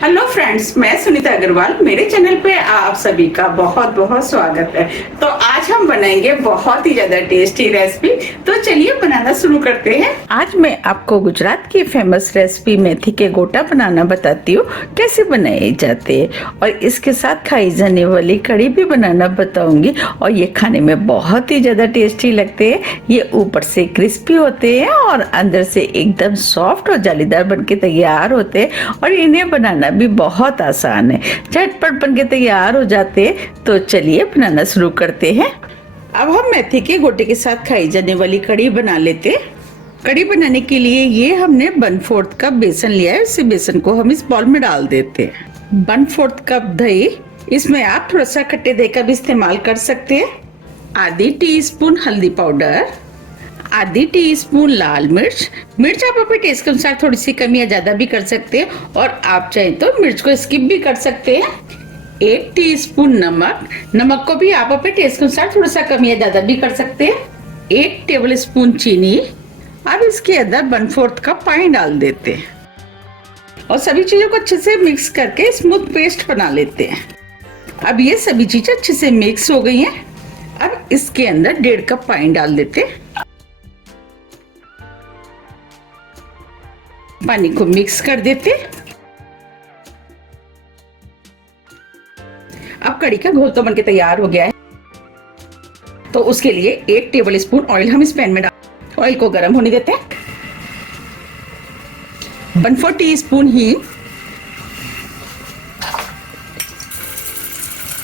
Hello friends, मैं सुनीता अग्रवाल। मेरे channel पे आप सभी का बहुत बहुत स्वागत है। तो आज हम बनाएंगे बहुत ही ज्यादा टेस्टी रेसिपी। तो चलिए बनाना शुरू करते हैं। आज मैं आपको गुजरात की फेमस रेसिपी मेथी के गोटा बनाना बताती हूँ, कैसे बनाए जाते हैं। और इसके साथ खाई जाने वाली कड़ी भी बनाना बताऊंगी। और ये खाने में बहुत ही ज्यादा टेस्टी लगते हैं। ये ऊपर से क्रिस्पी होते हैं और अंदर से एकदम सॉफ्ट और जालीदार बनके तैयार होते हैं। और इन्हें बनाना भी बहुत आसान है, झटपट बन के तैयार हो जाते हैं। तो चलिए बनाना शुरू करते हैं। अब हम मेथी के गोटे के साथ खाई जाने वाली कड़ी बना लेते हैं। कड़ी बनाने के लिए ये हमने 1/4 कप बेसन लिया है। इसी बेसन को हम इस बाउल में डाल देते हैं। 1/4 कप दही, इसमें आप थोड़ा सा खट्टे दही का भी इस्तेमाल कर सकते हैं। आधी टीस्पून हल्दी पाउडर, आधी टीस्पून लाल मिर्च आप अपने टेस्ट के अनुसार थोड़ी सी कमी या ज्यादा भी कर सकते हैं। और आप चाहे तो मिर्च को स्किप भी कर सकते हैं। 1 टीस्पून नमक को भी आप अपने टेस्ट के अनुसार थोड़ा सा कमी या ज्यादा भी कर सकते हैं। 1 टेबल स्पून चीनी। अब इसके अंदर 1/4 कप पानी डाल देते हैं और सभी चीजों को अच्छे से मिक्स करके स्मूथ पेस्ट बना लेते हैं। अब ये सभी चीजें अच्छे से मिक्स हो गई हैं। अब इसके अंदर 1.5 कप पानी डाल देते हैं। पानी को मिक्स कर देते। अब कड़ी का घोल तो बनके तैयार हो गया है। तो उसके लिए 1 टेबल स्पून ऑयल हम इस पैन में डाल, ऑयल को गर्म होने देते हैं। 1/4 टीस्पून हींग,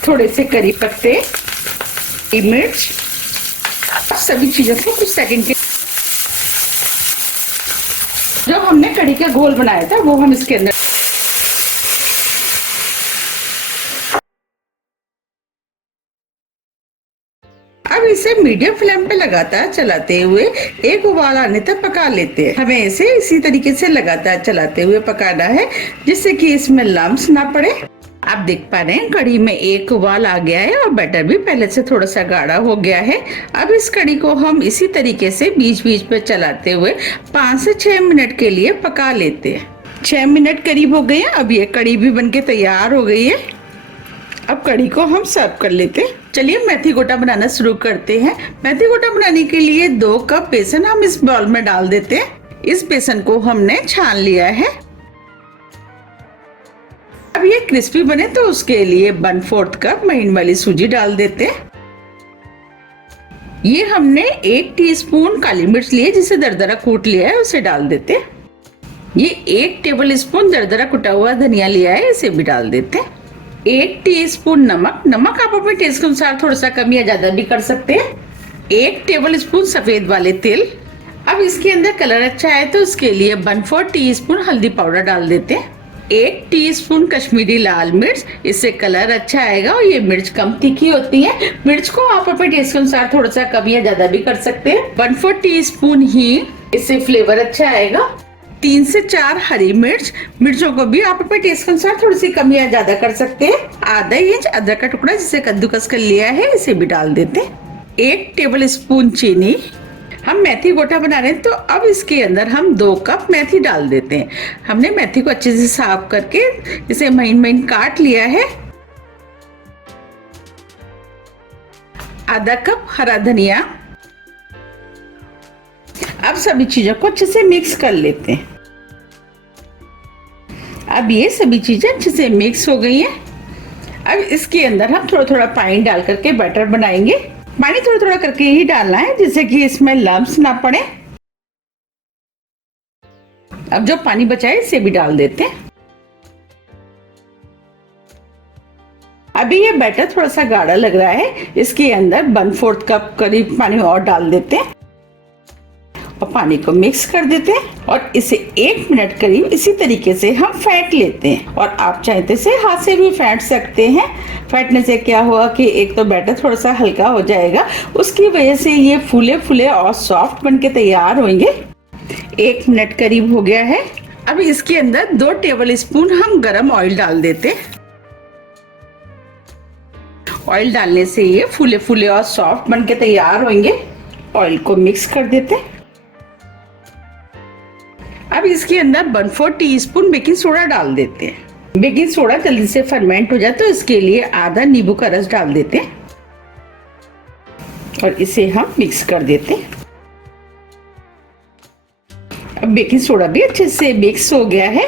थोड़े से करी पत्ते, मिर्च, सभी चीजों को कुछ सेकंड के जो हमने कड़ी का घोल बनाया था वो हम इसके अंदर अब इसे मीडियम फ्लेम पे लगातार चलाते हुए एक उबाल आने तक पका लेते हैं। हमें इसे इसी तरीके से लगातार चलाते हुए पकाना है जिससे कि इसमें लम्स ना पड़े। आप देख पा रहे हैं कड़ी में एक उबाल आ गया है और बैटर भी पहले से थोड़ा सा गाढ़ा हो गया है। अब इस कड़ी को हम इसी तरीके से बीच बीच पे चलाते हुए 5 से 6 मिनट के लिए पका लेते हैं। 6 मिनट करीब हो गए हैं। अब ये कड़ी भी बनके तैयार हो गई है। अब कड़ी को हम सर्व कर लेते हैं। चलिए मेथी गोटा बनाना शुरू करते हैं। मेथी गोटा बनाने के लिए 2 कप बेसन हम इस बाउल में डाल देते हैं। इस बेसन को हमने छान लिया है। अब ये क्रिस्पी बने तो उसके लिए 1/4 कप महीन वाली सूजी डाल देते हैं। ये हमने 1 टीस्पून काली मिर्च ली है जिसे दरदरा कूट लिया है, उसे डाल देते हैं। ये 1 टेबल स्पून दरदरा कुटा हुआ धनिया लिया है, इसे भी डाल देते हैं। 1 टीस्पून नमक आप अपने टेस्ट के अनुसार थोड़ा सा कम या ज्यादा भी कर सकते हैं। 1 टेबल स्पून सफेद वाले तिल। अब इसके अंदर कलर अच्छा है तो उसके लिए 1/4 टीस्पून हल्दी पाउडर डाल देते हैं। 1 टीस्पून कश्मीरी लाल मिर्च, इससे कलर अच्छा आएगा और ये मिर्च कम तीखी होती है। मिर्च को आप अपने टेस्ट के अनुसार थोड़ा सा कम या ज्यादा भी कर सकते हैं। 1/4 टीस्पून हींग, इससे फ्लेवर अच्छा आएगा। 3 से 4 हरी मिर्चों को भी आप अपने टेस्ट के अनुसार थोड़ी सी कम या ज्यादा कर सकते हैं। आधा इंच अदरक का टुकड़ा जिसे कद्दूकस कर लिया है, इसे भी डाल देते हैं। 1 टेबल स्पून चीनी। हम मेथी गोटा बना रहे हैं तो अब इसके अंदर हम 2 कप मेथी डाल देते हैं। हमने मेथी को अच्छे से साफ करके इसे महीन महीन काट लिया है। आधा कप हरा धनिया। अब सभी चीजों को अच्छे से मिक्स कर लेते हैं। अब ये सभी चीजें अच्छे से मिक्स हो गई हैं। अब इसके अंदर हम थोड़ा थोड़ा पानी डाल करके बैटर बनाएंगे। पानी थोड़ा थोड़ा करके ही डालना है जिससे कि इसमें लम्स ना पड़े। अब जो पानी बचा है इसे भी डाल देते हैं। अभी ये बैटर थोड़ा सा गाढ़ा लग रहा है, इसके अंदर 1/4 कप करीब पानी और डाल देते हैं और पानी को मिक्स कर देते हैं और इसे 1 मिनट करीब इसी तरीके से हम फेंट लेते हैं। और आप चाहते इसे हाथ से भी फेंट सकते हैं। फेंटने से क्या होगा कि एक तो बैटर थोड़ा सा हल्का हो जाएगा, उसकी वजह से ये फूले फूले और सॉफ्ट बनके तैयार होंगे। 1 मिनट करीब हो गया है। अब इसके अंदर 2 टेबल स्पून हम गरम ऑयल डाल देते हैं। ऑयल डालने से ये फूले फूले और सॉफ्ट बनके तैयार होंगे। ऑयल को मिक्स कर देते हैं। अब इसके अंदर 1/4 टीस्पून बेकिंग सोडा डाल देते हैं। बेकिंग सोडा जल्दी से फर्मेंट हो जाए तो इसके लिए आधा नींबू का रस डाल देते हैं और इसे हम मिक्स कर देते हैं। अब बेकिंग सोडा भी अच्छे से मिक्स हो गया है।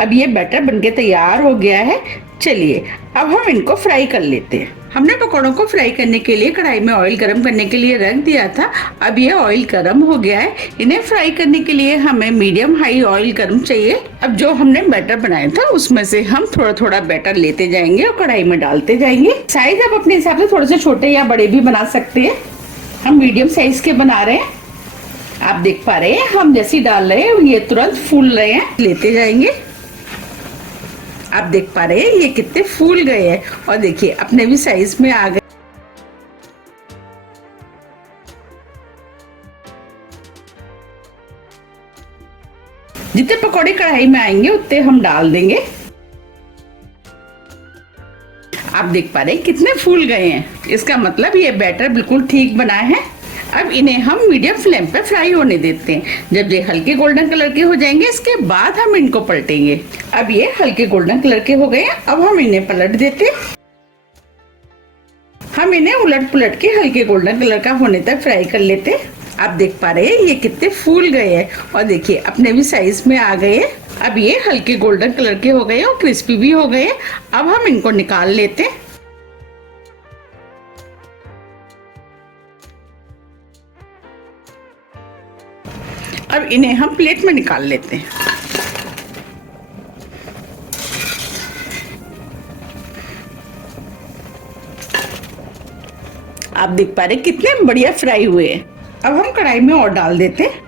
अब ये बैटर बनके तैयार हो गया है। चलिए अब हम इनको फ्राई कर लेते हैं। हमने पकौड़ों को फ्राई करने के लिए कढ़ाई में ऑयल गरम करने के लिए रख दिया था। अब ये ऑयल गरम हो गया है। इन्हें फ्राई करने के लिए हमें मीडियम हाई ऑयल गरम चाहिए। अब जो हमने बैटर बनाया था उसमें से हम थोड़ा थोड़ा बैटर लेते जाएंगे और कढ़ाई में डालते जाएंगे। साइज आप अपने हिसाब से थोड़े से छोटे या बड़े भी बना सकते हैं। हम मीडियम साइज के बना रहे हैं। आप देख पा रहे हैं हम जैसे डाल रहे हैं ये तुरंत फूल रहे हैं। लेते जाएंगे। आप देख पा रहे हैं ये कितने फूल गए हैं और देखिए अपने भी साइज में आ गए। जितने पकौड़े कढ़ाई में आएंगे उतने हम डाल देंगे। आप देख पा रहे हैं कितने फूल गए हैं। इसका मतलब ये बैटर बिल्कुल ठीक बना है। अब इन्हें हम मीडियम फ्लेम पे फ्राई होने देते हैं। जब ये हल्के गोल्डन कलर के हो जाएंगे इसके बाद हम इनको पलटेंगे। अब ये हल्के गोल्डन कलर के हो गए हैं। अब हम इन्हें पलट देते हैं। हम इन्हें उलट पुलट के हल्के गोल्डन कलर का होने तक फ्राई कर लेते हैं। आप देख पा रहे हैं ये कितने फूल गए हैं और देखिए अपने भी साइज में आ गए हैं। अब ये हल्के गोल्डन कलर के हो गए और क्रिस्पी भी हो गए। अब हम इनको निकाल लेते हैं। अब इन्हें हम प्लेट में निकाल लेते हैं। आप देख पा रहे कितने बढ़िया फ्राई हुए हैं। अब हम कढ़ाई में और डाल देते हैं।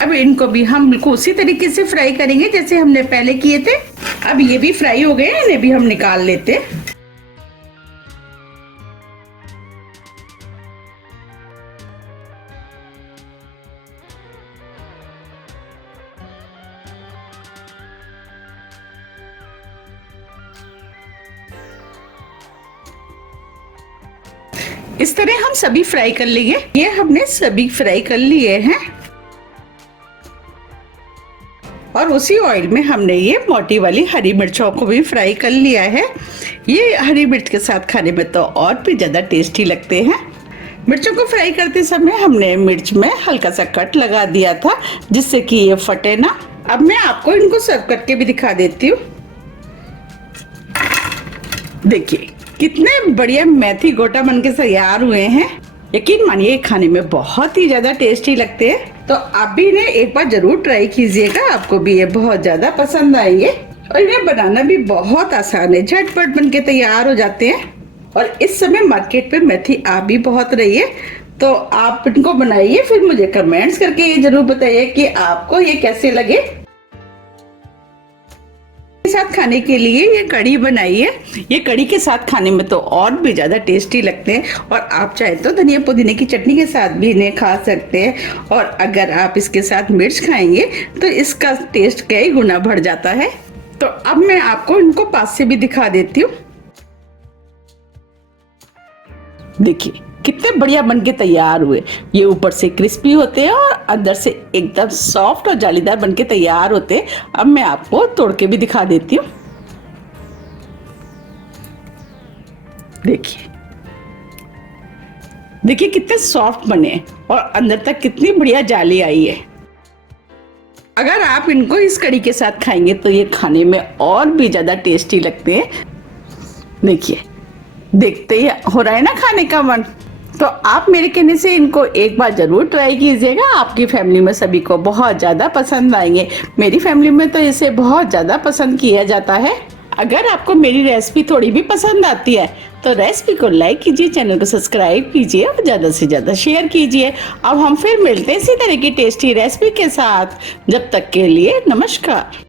अब इनको भी हम बिल्कुल उसी तरीके से फ्राई करेंगे जैसे हमने पहले किए थे। अब ये भी फ्राई हो गए हैं। इन्हें भी हम निकाल लेते हैं। इस तरह हम सभी फ्राई कर लेंगे। ये हमने सभी फ्राई कर लिए हैं और उसी ऑयल में हमने ये मोटी वाली हरी मिर्चों को भी फ्राई कर लिया है। ये हरी मिर्च के साथ खाने में तो और भी ज़्यादा टेस्टी लगते हैं। मिर्चों को फ्राई करते समय हमने मिर्च में हल्का सा कट लगा दिया था जिससे कि ये फटे ना। अब मैं आपको इनको सर्व करके भी दिखा देती हूँ। देखिए कितने बढ़िया मेथी गोटा बनके तैयार हुए हैं। यकीन मानिए खाने में बहुत ही ज्यादा टेस्टी लगते हैं। तो आप भी इन्हें एक बार जरूर ट्राई कीजिएगा। आपको भी ये बहुत ज्यादा पसंद आएंगे और इन्हें बनाना भी बहुत आसान है। झटपट बनके तैयार हो जाते हैं। और इस समय मार्केट पे मेथी आ भी बहुत रही है। तो आप इनको बनाइए फिर मुझे कमेंट्स करके ये जरूर बताइए कि आपको ये कैसे लगे। साथ खाने के लिए ये कढ़ी बनाई है। ये कढ़ी के साथ खाने में तो और भी ज्यादा टेस्टी लगते हैं। और आप चाहे तो धनिया पुदीने की चटनी के साथ भी इन्हें खा सकते हैं। और अगर आप इसके साथ मिर्च खाएंगे तो इसका टेस्ट कई गुना बढ़ जाता है। तो अब मैं आपको इनको पास से भी दिखा देती हूँ। देखिए कितने बढ़िया बनके तैयार हुए। ये ऊपर से क्रिस्पी होते हैं और अंदर से एकदम सॉफ्ट और जालीदार बनके तैयार होते हैं। अब मैं आपको तोड़ के भी दिखा देती हूँ। देखिए देखिए कितने सॉफ्ट बने और अंदर तक कितनी बढ़िया जाली आई है। अगर आप इनको इस कढ़ी के साथ खाएंगे तो ये खाने में और भी ज्यादा टेस्टी लगते हैं। देखिए देखते ही हो रहा है ना खाने का मन। तो आप मेरे कहने से इनको एक बार जरूर ट्राई कीजिएगा। आपकी फैमिली में सभी को बहुत ज़्यादा पसंद आएंगे। मेरी फैमिली में तो इसे बहुत ज़्यादा पसंद किया जाता है। अगर आपको मेरी रेसिपी थोड़ी भी पसंद आती है तो रेसिपी को लाइक कीजिए, चैनल को सब्सक्राइब कीजिए और ज़्यादा से ज़्यादा शेयर कीजिए। अब हम फिर मिलते हैं इसी तरह की टेस्टी रेसिपी के साथ। जब तक के लिए नमस्कार।